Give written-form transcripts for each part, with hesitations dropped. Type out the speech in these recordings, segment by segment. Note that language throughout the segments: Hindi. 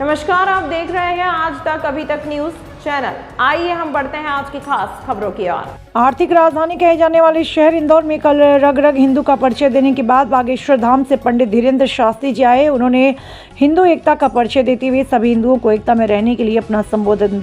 नमस्कार, आप देख रहे हैं आज तक अभी तक न्यूज चैनल। आइए हम बढ़ते हैं आज की खास खबरों की ओर। आर्थिक राजधानी कहे जाने वाले शहर इंदौर में कल रग रग हिंदू का परिचय देने के बाद बागेश्वर धाम से पंडित धीरेन्द्र शास्त्री जी आए। उन्होंने हिंदू एकता का परिचय देते हुए सभी हिंदुओं को एकता में रहने के लिए अपना संबोधन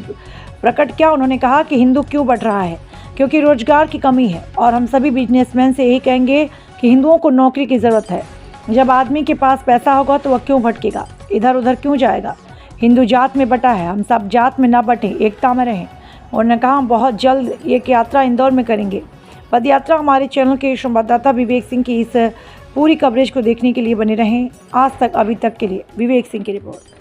प्रकट किया। उन्होंने कहा कि हिंदू क्यों बढ़ रहा है, क्योंकि रोजगार की कमी है और हम सभी बिजनेसमैन से यही कहेंगे कि हिंदुओं को नौकरी की ज़रूरत है। जब आदमी के पास पैसा होगा तो वह क्यों भटकेगा, इधर उधर क्यों जाएगा। हिंदू जात में बटा है, हम सब जात में ना बटें, एकता में रहें। उन्होंने कहा हम बहुत जल्द एक यात्रा इंदौर में करेंगे। पद यात्रा हमारे चैनल के संवाददाता विवेक सिंह की इस पूरी कवरेज को देखने के लिए बने रहें। आज तक अभी तक के लिए विवेक सिंह की रिपोर्ट।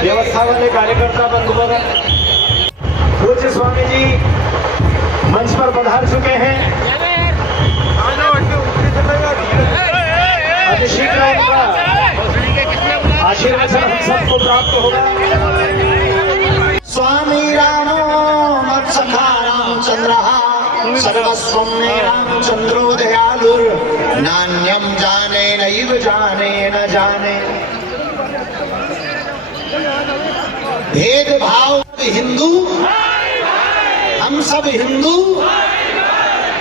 व्यवस्था वाले कार्यकर्ता बंधुवर, पूज्य स्वामी जी मंच पर पधार चुके हैं। अतिशीघ्र उनका आशीर्वाद हम सबको प्राप्त होगा। स्वामी रामो मत्सखा रामचंद्रः सर्वस्वं मे रामचंद्रो दयालुर् नान्यं जाने नैव जाने न जाने। भेदभाव हिंदू, हम सब हिंदू,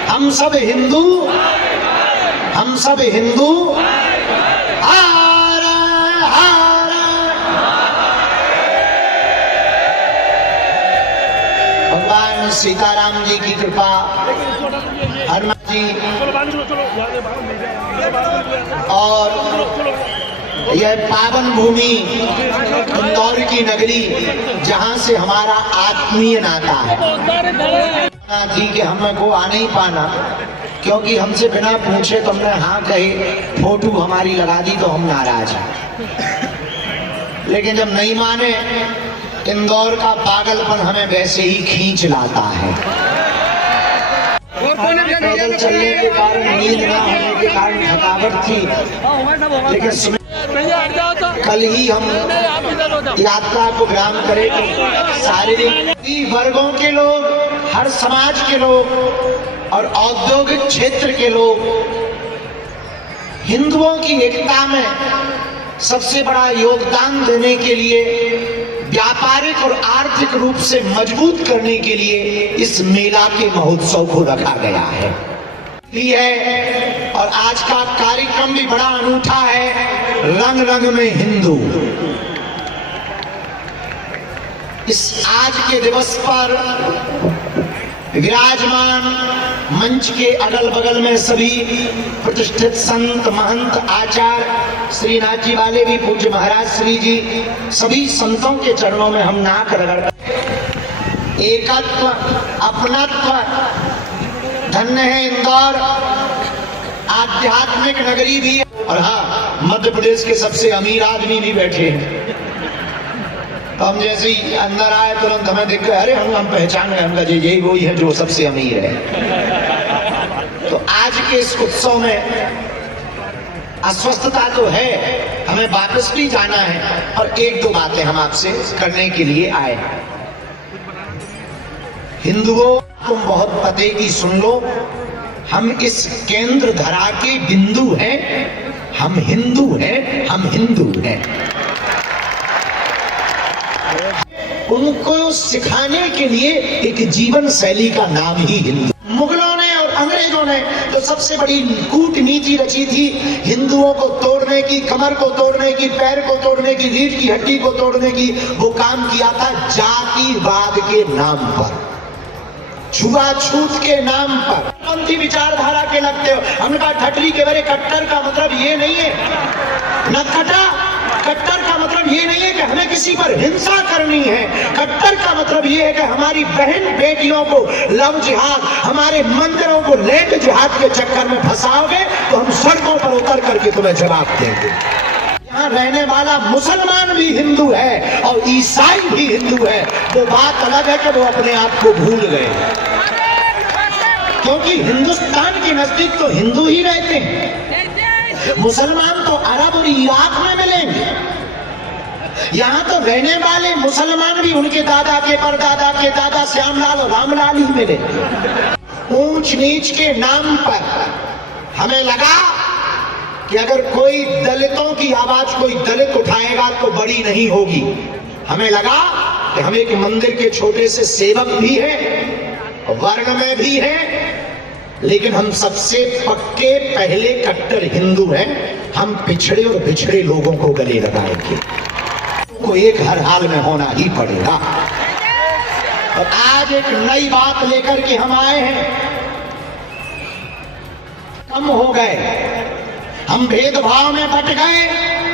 हम सब हिंदू, हम सब हिंदू। हर हर भगवान सीताराम जी की कृपा, हनुमान जी और यह पावन भूमि इंदौर की नगरी, जहां से हमारा आत्मीय नाता है। थी कि हमको आ नहीं पाना, क्योंकि हमसे बिना पूछे तुमने हाँ कही, फोटो हमारी लगा दी तो हम नाराज हैं। लेकिन जब नहीं माने, इंदौर का पागलपन हमें वैसे ही खींच लाता है। पैदल चलने के कारण, नींद ना होने के कारण थकावट थी, लेकिन कल ही हम यात्रा को विराम करेंगे। शारीरिक वर्गों के लोग, हर समाज के लोग और औद्योगिक क्षेत्र के लोग हिंदुओं की एकता में सबसे बड़ा योगदान देने के लिए, व्यापारिक और आर्थिक रूप से मजबूत करने के लिए इस मेला के महोत्सव को रखा गया है। और आज का कार्यक्रम भी बड़ा अनूठा है, रंग रंग में हिंदू। इस आज के दिवस पर विराजमान मंच के अगल बगल में सभी प्रतिष्ठित संत, महंत, आचार्य, श्रीनाथ जी वाले भी, पूज्य महाराज श्री जी, सभी संतों के चरणों में हम नाक रगड़। एकत्व, अपनत्व, धन्य है इंदौर, आध्यात्मिक नगरी भी है। और हाँ, मध्य प्रदेश के सबसे अमीर आदमी भी बैठे हैं। तो हम जैसे ही अंदर आए तुरंत हमें देख कर अरे हम पहचान गए, हमका जी यही वही है जो सबसे अमीर है। तो आज के इस उत्सव में अस्वस्थता तो है, हमें वापस भी जाना है और एक दो बातें हम आपसे करने के लिए आए। हिंदुओं, तुम बहुत पते की सुन लो, हम इस केंद्र धरा के बिंदु हैं, हम हिंदू हैं, हम हिंदू हैं। उनको सिखाने के लिए एक जीवन शैली का नाम ही हिंदू। मुगलों ने और अंग्रेजों ने तो सबसे बड़ी कूटनीति रची थी, हिंदुओं को तोड़ने की, कमर को तोड़ने की, पैर को तोड़ने की, रीढ़ की हड्डी को तोड़ने की। वो काम किया था जातिवाद के नाम पर, छुआछूत के नाम पर, पंथी विचारधारा के लगते हो। हमने कहा ठटरी के बारे, कट्टर का मतलब ये नहीं है, न कट्टर का मतलब ये नहीं है कि हमें किसी पर हिंसा करनी है। कट्टर का मतलब ये है कि हमारी बहन बेटियों को लव जिहाद, हमारे मंदिरों को लैंड जिहाद के चक्कर में फंसाओगे तो हम सड़कों पर उतर करके तुम्हें जवाब देंगे। यहाँ रहने वाला मुसलमान भी हिंदू है और ईसाई भी हिंदू है। वो बात अलग है कि वो अपने आप को भूल गए, क्योंकि हिंदुस्तान के नजदीक तो हिंदू ही रहते हैं। मुसलमान तो अरब और इराक में मिलेंगे। यहाँ तो रहने वाले मुसलमान भी उनके दादा के परदादा के दादा श्यामलाल और रामलाल ही मिले। ऊंच नीच के नाम पर हमें लगा कि अगर कोई दलितों की आवाज कोई दलित उठाएगा तो बड़ी नहीं होगी। हमें लगा कि हम एक मंदिर के छोटे से सेवक भी हैं, वर्ण में भी हैं, लेकिन हम सबसे पक्के पहले कट्टर हिंदू हैं। हम पिछड़े और बिछड़े लोगों को गले लगाएंगे, को एक हर हाल में होना ही पड़ेगा। और आज एक नई बात लेकर के हम आए हैं। कम हो गए, हम भेदभाव में बट गए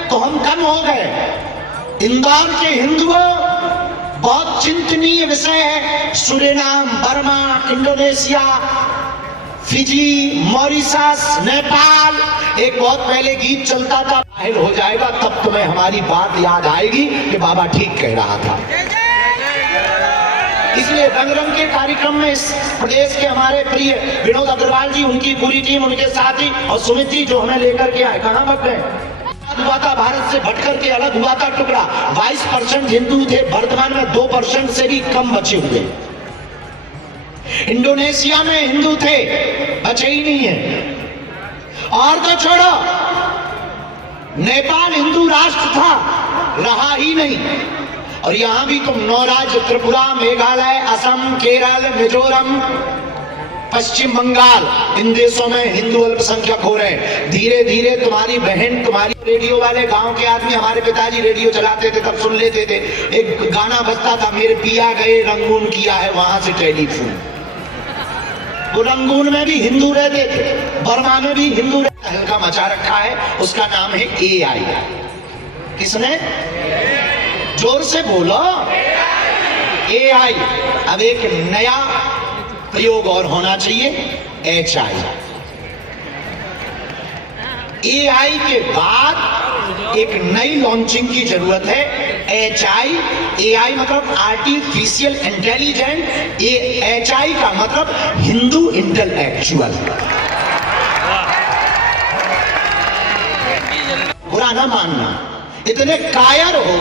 तो हम कम हो गए। इंदौर के हिंदुओं, बहुत चिंतनीय विषय है। Suriname, Burma, Indonesia, Fiji, Mauritius, Nepal, एक बहुत पहले गीत चलता था, जाहिर हो जाएगा तब तुम्हें हमारी बात याद आएगी कि बाबा ठीक कह रहा था। इसलिए रंग रंग के कार्यक्रम में इस प्रदेश के हमारे प्रिय विनोद अग्रवाल जी, उनकी पूरी टीम, उनके साथी और सुमित जी जो हमें लेकर के आए, कहां भग गए? हुआ था भारत से भटकर के अलग हुआ था टुकड़ा। 22% हिंदू थे, वर्तमान में 2% से भी कम बचे हुए। इंडोनेशिया में हिंदू थे, बचे ही नहीं है। और तो छोड़ो, नेपाल हिंदू राष्ट्र था, रहा ही नहीं। और यहां भी तुम 9 राज्य, त्रिपुरा, मेघालय, असम, केरल, मिजोरम, पश्चिम बंगाल, इन देशों में हिंदू अल्पसंख्यक हो रहे हैं। धीरे धीरे तुम्हारी बहन, तुम्हारी रेडियो वाले गांव के आदमी, हमारे पिताजी रेडियो चलाते थे तब सुन लेते थे, एक गाना बजता था, मेरे पिया गए रंगून किया है वहां से टेलीफोन। वो रंगून में भी हिंदू रहते थे, बर्मा में भी हिंदू रहते। हल्का मचा रखा है, उसका नाम है AI। किसने? जोर से बोलो, AI। अब एक नया प्रयोग और होना चाहिए, HI। AI के बाद एक नई लॉन्चिंग की जरूरत है, HI। AI मतलब आर्टिफिशियल इंटेलिजेंट, HI का मतलब हिंदू इंटेलेक्चुअल। बुरा ना मानना, इतने कायर हो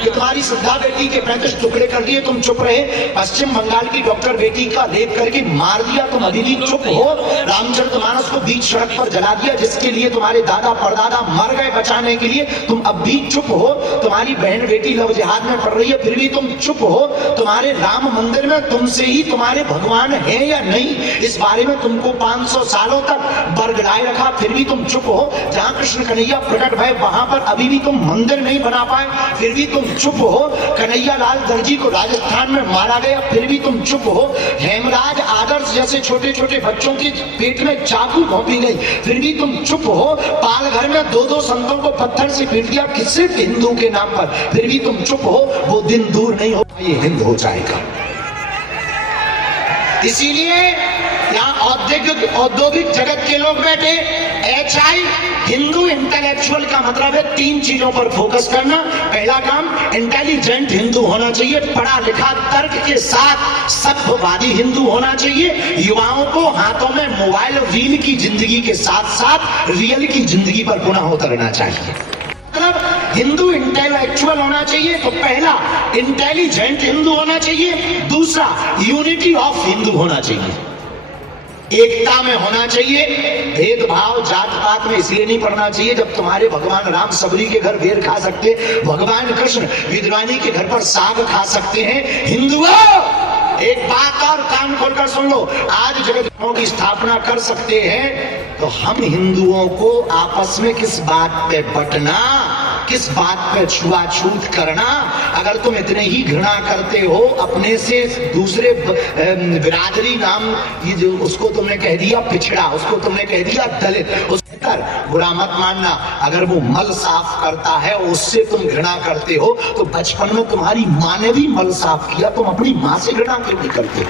कि तुम्हारी श्रद्धा बेटी के 35 टुकड़े कर दिए, तुम चुप रहे। पश्चिम बंगाल की डॉक्टर बेटी का रेप करके मार दिया, तुम अभी भी चुप हो। रामचरितमानस को बीच सड़क पर जला दिया, जिसके लिए तुम्हारे दादा परदादा मर गए बचाने के लिए, तुम अब भी चुप हो। तुम्हारी बहन बेटी लव जिहाद में पड़ रही है, फिर भी तुम चुप हो। तुम्हारे राम मंदिर में तुमसे ही तुम्हारे भगवान है या नहीं, इस बारे में तुमको 500 सालों तक बरगड़ाए रखा, फिर भी तुम चुप हो। जहां कृष्ण कन्हैया प्रकट भय, वहां पर अभी भी तुम मंदिर नहीं बना पाए, फिर भी तुम चुप हो। कन्हैया लाल दर्जी को राजस्थान में मारा गया, फिर भी तुम चुप हो। हेमराज आदर्श जैसे छोटे छोटे बच्चों के पेट में चाकू घोंपी गई, फिर भी तुम चुप हो। पालघर में 2-2 संतों को पत्थर से पीट दिया, सिर्फ हिंदू के नाम पर, फिर भी तुम चुप हो। वो दिन दूर नहीं हो, ये हिंद हो जाएगा। इसीलिए यहाँ औद्योगिक जगत के लोग बैठे। HI हिंदू इंटेलेक्चुअल का मतलब है 3 चीजों पर फोकस करना। पहला काम, इंटेलिजेंट हिंदू होना चाहिए, पढ़ा लिखा तर्क के साथ सभ्यवादी हिंदू होना चाहिए। युवाओं को हाथों में मोबाइल रील की जिंदगी के साथ साथ रियल की जिंदगी पर गुनाह उतरना चाहिए। मतलब हिंदू इंटेलेक्चुअल होना चाहिए, तो पहला इंटेलिजेंट हिंदू होना चाहिए, दूसरा यूनिटी ऑफ हिंदू होना चाहिए, एकता में होना चाहिए। भेदभाव जात पात में इसलिए नहीं पड़ना चाहिए, जब तुम्हारे भगवान राम सबरी के घर बेर खा सकते, भगवान कृष्ण विद्वानी के घर पर साग खा सकते हैं। हिंदुओं, एक बात और कान खोलकर सुन लो, आज जगत की स्थापना कर सकते हैं, तो हम हिंदुओं को आपस में किस बात पे बंटना, किस बात पे छुआछूत करना। अगर तुम इतने ही घृणा करते हो अपने से दूसरे बिरादरी नाम, ये जो उसको तुमने कह दिया पिछड़ा, उसको तुमने कह दिया दलित, उसको बुरा मत मानना। अगर वो मल साफ करता है उससे तुम घृणा करते हो, तो बचपन में तुम्हारी माँ ने भी मल साफ किया, तुम अपनी माँ से घृणा क्यों नहीं करते?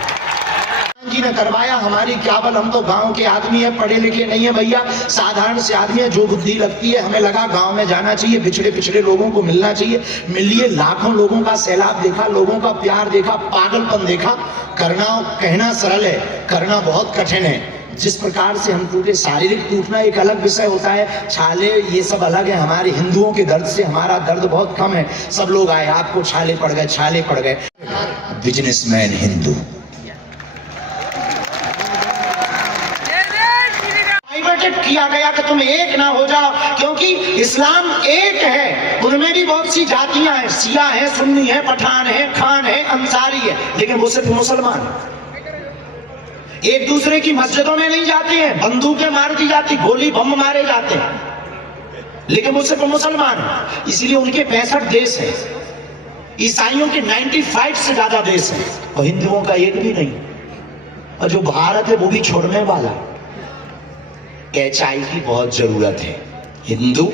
जी ने करवाया, हमारी क्या बल, हम तो गांव के आदमी है, पढ़े लिखे नहीं है भैया, साधारण से आदमी है, जो बुद्धि लगती है हमें लगा गांव में जाना चाहिए, पिछड़े पिछड़े लोगों को मिलना चाहिए। मिलिए, लाखों लोगों का सैलाब देखा, लोगों का प्यार देखा, पागलपन देखा। करना, कहना सरल है, करना बहुत कठिन है। जिस प्रकार से हम टूटे, शारीरिक टूटना एक अलग विषय होता है, छाले ये सब अलग है। हमारे हिंदुओं के दर्द से हमारा दर्द बहुत कम है। सब लोग आए, आपको छाले पड़ गए, छाले पड़ गए। बिजनेसमैन हिंदू किया गया कि तुम एक ना हो जाओ, क्योंकि इस्लाम एक है। उनमें भी बहुत सी जातियां हैं, शिया है, सुन्नी है, पठान है, खान है, अंसारी है, लेकिन वो सिर्फ मुसलमान। एक दूसरे की मस्जिदों में नहीं जाते हैं, बंदूकें मार दी जाती, गोली बम मारे जाते हैं, लेकिन वो सिर्फ मुसलमान है। इसलिए उनके 65 देश हैं, ईसाइयों के 95 से ज्यादा देश हैं, और हिंदुओं का एक भी नहीं। और जो भारत है वो भी छोड़ने वाला। HI की बहुत जरूरत है, हिंदू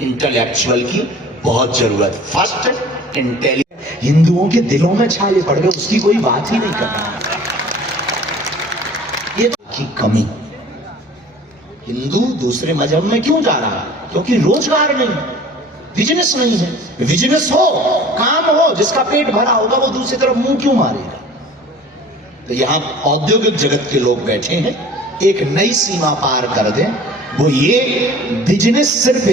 इंटेलेक्चुअल की बहुत जरूरत। First intelligence. हिंदुओं के दिलों में छाले पड़ गए, उसकी कोई बात ही नहीं करना। ये की कमी। हिंदू दूसरे मजहब में क्यों जा रहा है? क्योंकि रोजगार नहीं, बिजनेस नहीं है। बिजनेस हो, काम हो, जिसका पेट भरा होगा वो दूसरी तरफ मुंह क्यों मारेगा? तो यहां औद्योगिक जगत के लोग बैठे हैं, एक नई सीमा पार कर दे, वो ये बिजनेस सिर्फ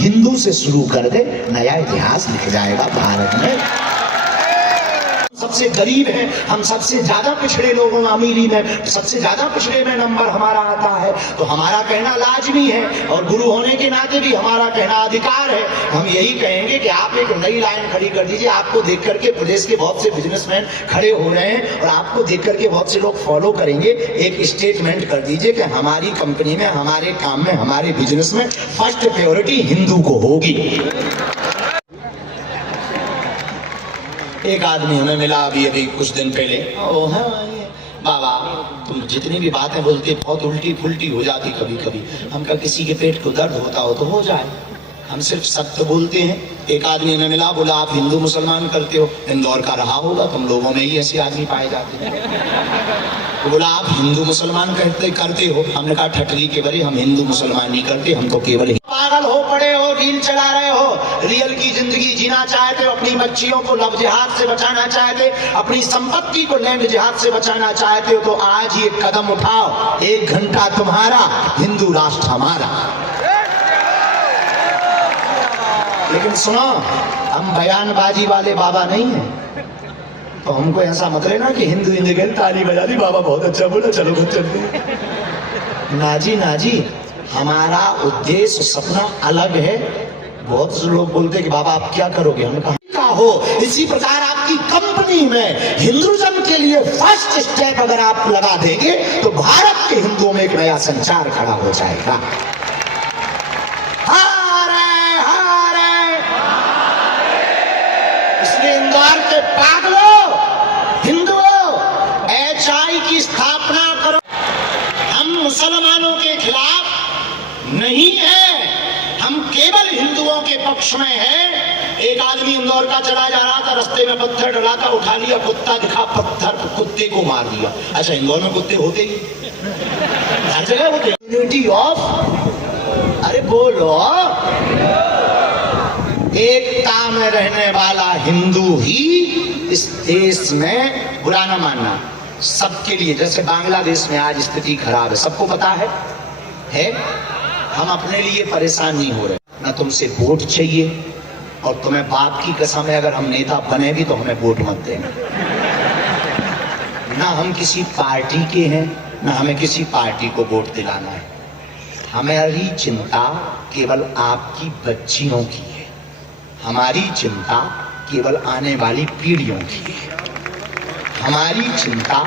हिंदू से शुरू कर दे, नया इतिहास लिख जाएगा भारत में। सबसे गरीब है, हम सबसे ज्यादा पिछड़े लोगों में, अमीरी में सबसे ज्यादा पिछड़े में नंबर हमारा आता है, तो हमारा कहना लाजमी है, और गुरु होने के नाते भी हमारा कहना अधिकार है। हम यही कहेंगे कि आप एक नई लाइन खड़ी कर दीजिए। आपको देख करके प्रदेश के बहुत से बिजनेसमैन खड़े हो रहे हैं, और आपको देख करके बहुत से लोग फॉलो करेंगे। एक स्टेटमेंट कर दीजिए कि हमारी कंपनी में, हमारे काम में, हमारे बिजनेस में फर्स्ट प्रायोरिटी हिंदू को होगी। एक आदमी हमें मिला अभी कुछ दिन पहले, बाबा तुम जितनी भी बातें बोलते बहुत उल्टी फुल्टी हो जाती कभी कभी। हम का किसी के पेट को दर्द होता हो तो हो जाए, हम सिर्फ सत्य बोलते हैं। एक आदमी हमें मिला, बोला आप हिंदू मुसलमान करते हो, इंदौर का रहा होगा, तुम लोगों में ही ऐसे आदमी पाए जाते हैं। तो बोला आप हिंदू मुसलमान करते हो। हमने कहा ठटरी के बरे, हम हिंदू मुसलमान नहीं करते, हम तो केवल पागल हो पड़े हो, रील चला रहे हो, रियल की जिंदगी जीना चाहते हो, अपनी बच्चियों को लव जिहाद से बचाना चाहते, अपनी संपत्ति को लैंड जिहाद से बचाना चाहते हो, तो आज ये कदम उठाओ। 1 घंटा तुम्हारा, हिंदू राष्ट्र हमारा। लेकिन सुनो, हम बयानबाजी वाले बाबा नहीं हैं, तो हमको ऐसा मत लेना कि हिंदू के ताली बजा दी, बाबा बहुत अच्छा बोला, चलो खुद चलते। नाजी नाजी, हमारा उद्देश्य सपना अलग है। बहुत से लोग बोलते हैं कि बाबा आप क्या करोगे, हमने कहा हो। इसी प्रकार आपकी कंपनी में हिंदुइज्म के लिए फर्स्ट स्टेप अगर आप लगा देंगे तो भारत के हिंदुओं में एक नया संचार खड़ा हो जाएगा। इसलिए इंदौर के पागलों, हिंदुओं, HI की स्थापना करो। हम मुसलमानों के खिलाफ नहीं है, हम केवल हिंदुओं के पक्ष में हैं। एक आदमी इंदौर का चला जा रहा था, रास्ते में पत्थर डला था, उठा लिया, कुत्ता दिखा, पत्थर कुत्ते को मार दिया। अच्छा, इंदौर में कुत्ते होते ही, हर जगह होते। यूनिटी ऑफ, अरे बोलो, एकता में रहने वाला हिंदू ही इस देश में, बुरा ना मानना, सबके लिए। जैसे बांग्लादेश में आज स्थिति खराब है, सबको पता है? हम अपने लिए परेशान नहीं हो रहे। ना तुमसे वोट चाहिए, और तुम्हें बाप की कसम है अगर हम नेता बने भी तो हमें वोट मत देना। ना हम किसी पार्टी के हैं, ना हमें किसी पार्टी को वोट दिलाना है। हमारी चिंता केवल आपकी बच्चियों की है, हमारी चिंता केवल आने वाली पीढ़ियों की है, हमारी चिंता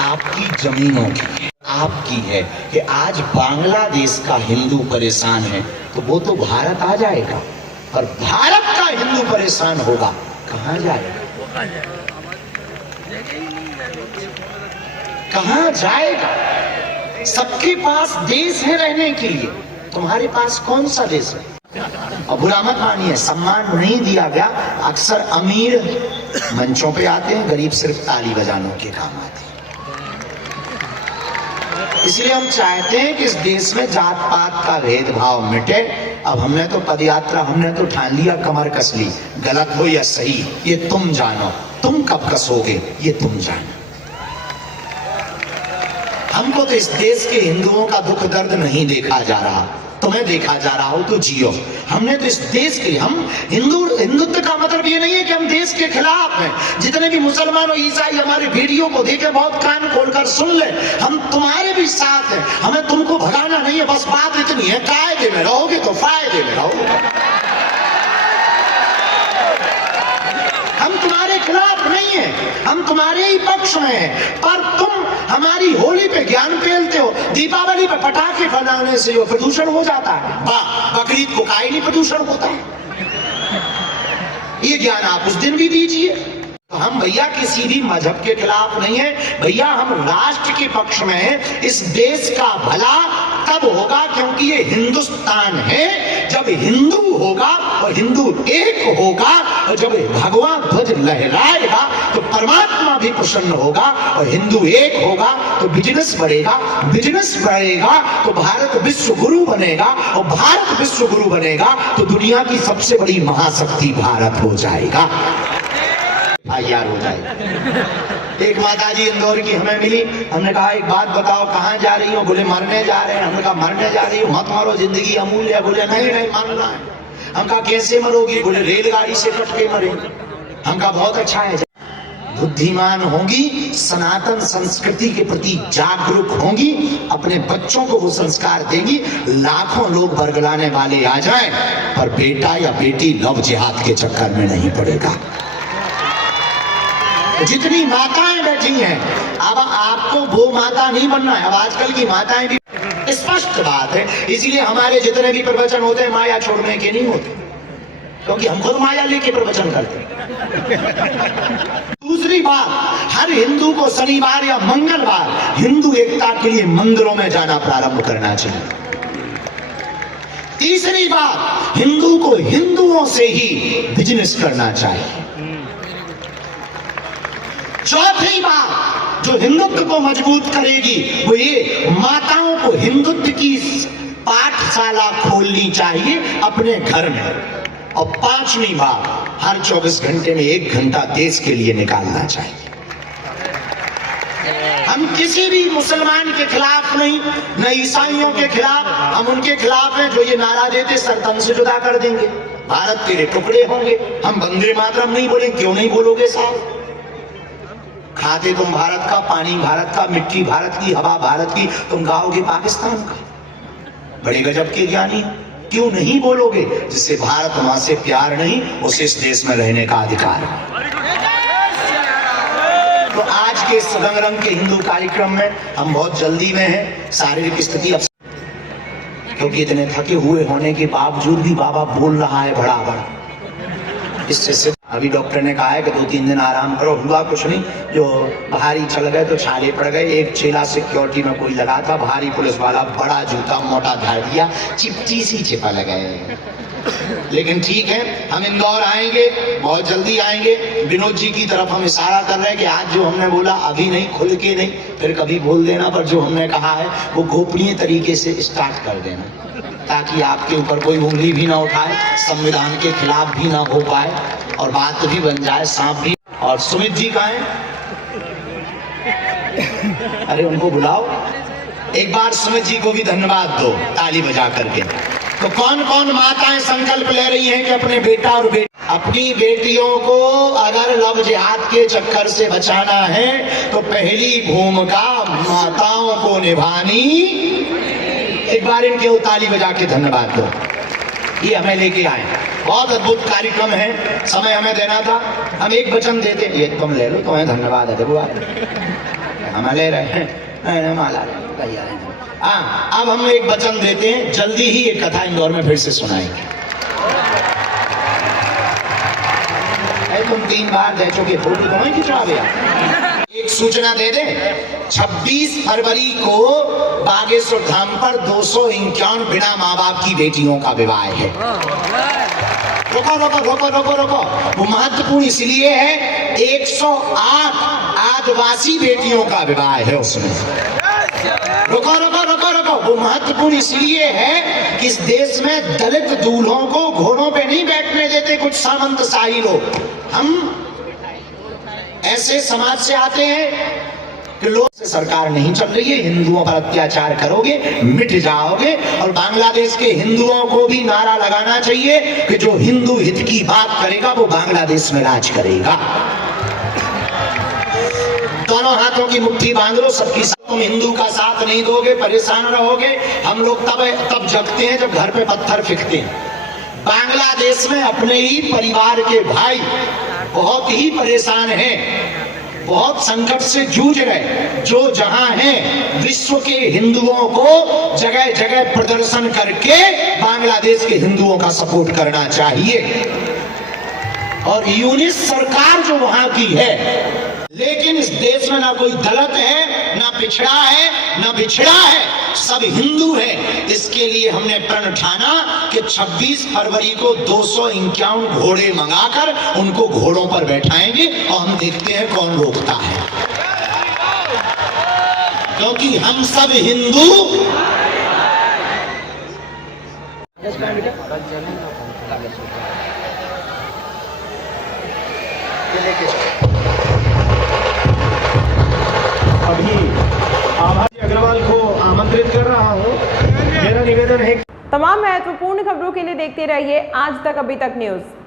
आपकी जमीनों की है, आपकी है। कि आज बांग्लादेश का हिंदू परेशान है तो वो तो भारत आ जाएगा, और भारत का हिंदू परेशान होगा, कहां जाएगा? कहां जाएगा? सबके पास देश है रहने के लिए, तुम्हारे पास कौन सा देश है? और बुरा मत मानिए, सम्मान नहीं दिया गया। अक्सर अमीर मंचों पे आते हैं, गरीब सिर्फ ताली बजाने के काम आते हैं। इसलिए हम चाहते हैं कि इस देश में जात पात का भेदभाव मिटे। अब हमने तो पदयात्रा, हमने तो ठान लिया, कमर कस ली, गलत हो या सही ये तुम जानो, तुम कब कसोगे ये तुम जानो। हमको तो इस देश के हिंदुओं का दुख दर्द नहीं देखा जा रहा, तुम्हें देखा जा रहा हो तो जियो। हमने तो इस देश के, हम हिंदुत्व का मतलब ये नहीं है कि हम देश के खिलाफ हैं। जितने भी मुसलमान और ईसाई हमारे वीडियो को देखे बहुत कान खोलकर सुन ले, हम तुम्हारे भी साथ हैं, हमें तुमको भगाना नहीं है। बस बात इतनी है, कायदे में रहोगे तो फायदे में रहोगे। हम तुम्हारे खिलाफ नहीं है, हम तुम्हारे ही पक्ष में हैं। पर तुम हमारी होली पे ज्ञान फैलते हो, दीपावली पे पटाखे फैलाने से जो प्रदूषण हो जाता है, बकरीद को काहे नहीं प्रदूषण होता है, ये ज्ञान आप उस दिन भी दीजिए। तो हम भैया किसी भी मजहब के खिलाफ नहीं है भैया, हम राष्ट्र के पक्ष में हैं। इस देश का भला तब होगा क्योंकि ये हिंदुस्तान है। जब हिंदू होगा और हिंदू एक होगा और जब भगवा ध्वज लहराएगा तो परमात्मा भी प्रसन्न होगा और हिंदू एक होगा तो बिजनेस बढ़ेगा, बिजनेस बढ़ेगा तो भारत विश्व गुरु बनेगा और भारत विश्व गुरु बनेगा तो दुनिया की सबसे बड़ी महाशक्ति भारत हो जाएगा, तैयार हो जाए। एक माता जी इंदौर की हमें मिली, हमने कहा एक बात बताओ कहाँ जा रही हो? बोले मरने जा रहे हैं। हमने कहा मरने जा रही हो? मत मरो, जिंदगी अमूल्य है। बोले नहीं नहीं मरना है। हम कहा कैसे मरोगी? बोले रेलगाड़ी से कट के मरेंगे। हम कहा बहुत अच्छा है, बुद्धिमान होंगी, सनातन संस्कृति के प्रति जागरूक होंगी, अपने बच्चों को वो संस्कार देंगी, लाखों लोग बरगलाने वाले आ जाएं, पर बेटा या बेटी लव जिहाद के चक्कर में नहीं पड़ेगा। जितनी माताएं बैठी हैं, अब आपको वो माता नहीं बनना है। अब आजकल की माताएं भी, स्पष्ट बात है, इसलिए हमारे जितने भी प्रवचन होते हैं माया छोड़ने के नहीं होते, क्योंकि हम खुद माया लेके प्रवचन करते हैं। दूसरी बात, हर हिंदू को शनिवार या मंगलवार हिंदू एकता के लिए मंदिरों में जाना प्रारंभ करना चाहिए। तीसरी बात, हिंदू को हिंदुओं से ही बिजनेस करना चाहिए। चौथी बात जो हिंदुत्व को मजबूत करेगी वो ये, माताओं को हिंदुत्व की पाठशाला खोलनी चाहिए अपने घर में। और पांचवी बात, हर 24 घंटे में 1 घंटा देश के लिए निकालना चाहिए। हम किसी भी मुसलमान के खिलाफ नहीं, न ईसाइयों के खिलाफ, हम उनके खिलाफ हैं जो ये नारा देते सर तन से जुदा कर देंगे, भारत तेरे टुकड़े होंगे। हम वंदे मातरम नहीं बोलेंगे, क्यों नहीं बोलोगे साहब? खाते तुम भारत का, पानी भारत का, मिट्टी भारत की, हवा भारत की, तुम गाओगे पाकिस्तान का। बड़े गजब के ज्ञानी, क्यों नहीं बोलोगे? जिससे भारत मां से प्यार नहीं, उसे इस देश में रहने का अधिकार है। तो आज के इस रंग रंग के हिंदू कार्यक्रम में हम बहुत जल्दी में हैं। शारीरिक स्थिति अब, क्योंकि इतने थके हुए होने के बावजूद भी बाबा बोल रहा है बड़ा बड़ा। इससे अभी डॉक्टर ने कहा है कि 2-3 दिन आराम करो। हुआ कुछ नहीं, जो भारी चल गए तो छाले पड़ गए। एक चेला सिक्योरिटी में कोई लगा था, भारी पुलिस वाला बड़ा जूता मोटा झाड़ दिया, चिपटी सी चिपक गए। लेकिन ठीक है, हम इंदौर आएंगे, बहुत जल्दी आएंगे। विनोद जी की तरफ हम इशारा कर रहे हैं कि आज जो हमने बोला अभी नहीं, खुल के नहीं, फिर कभी बोल देना, पर जो हमने कहा है वो गोपनीय तरीके से स्टार्ट कर देना, ताकि आपके ऊपर कोई उंगली भी ना उठाए, संविधान के खिलाफ भी ना हो पाए और बात भी बन जाए, सांप भी। और सुमित जी कहाँ हैं? अरे उनको बुलाओ, एक बार सुमित जी को भी धन्यवाद दो ताली बजा करके। तो कौन कौन माताएं संकल्प ले रही हैं कि अपने बेटा और अपनी बेटियों को अगर लव जिहाद के चक्कर से बचाना है तो पहली भूमिका माताओं को निभानी। एक बार इनके ताली बजा के धन्यवाद दो, ये हमें लेके आए। बहुत अद्भुत कार्यक्रम है, समय हमें देना था, हम एक वचन देते, ये तुम ले लो, तुम्हें धन्यवाद है। देखो हम ले रहे हैं, माला तैयार है। हाँ, अब हम एक वचन देते हैं, जल्दी ही एक कथा इंदौर में फिर से सुनाएंगे। तुम 3 बार दे चुके, फोटो तुम्हें खिंचवा दिया। एक सूचना दे दे, 26 फरवरी को बागेश्वर धाम पर 251 बिना माँ बाप की बेटियों का विवाह है। रोको रोको रोको रोको रोको, वो महत्वपूर्ण इसलिए है, 108 आदिवासी बेटियों का विवाह है उसमें। रुको रुको रुको रुको, वो महत्वपूर्ण इसलिए है कि इस देश में दलित दूल्हों को घोड़ों पे नहीं बैठने देते कुछ सामंतशाही लोग। हम ऐसे समाज से आते हैं कि लोग से सरकार नहीं चल रही है, हिंदुओं पर अत्याचार करोगे मिट जाओगे। और बांग्लादेश के हिंदुओं को भी नारा लगाना चाहिए कि जो हिंदू हित की बात करेगा वो बांग्लादेश में राज करेगा। दोनों हाथों की मुट्ठी बांध लो, सबकी साथ। तुम हिंदू का साथ नहीं दोगे, परेशान रहोगे। हम लोग तब जगते हैं जब घर पे पत्थर फेंकते हैं। बांग्लादेश में अपने ही परिवार के भाई बहुत ही परेशान हैं, बहुत संकट से जूझ रहे। जो जहां हैं, विश्व के हिंदुओं को जगह जगह प्रदर्शन करके बांग्लादेश के हिंदुओं का सपोर्ट करना चाहिए। और यूनिस सरकार जो वहां की है, लेकिन इस देश में ना कोई दलित है, ना पिछड़ा है, ना बिछड़ा है, सब हिंदू है। इसके लिए हमने प्रण ठाना कि 26 फरवरी को 251 घोड़े मंगाकर उनको घोड़ों पर बैठाएंगे और हम देखते हैं कौन रोकता है, क्योंकि हम सब हिंदू। अभी आभारी अग्रवाल को आमंत्रित कर रहा हूं। मेरा निवेदन है तमाम महत्वपूर्ण खबरों के लिए देखते रहिए आज तक अभी तक न्यूज़।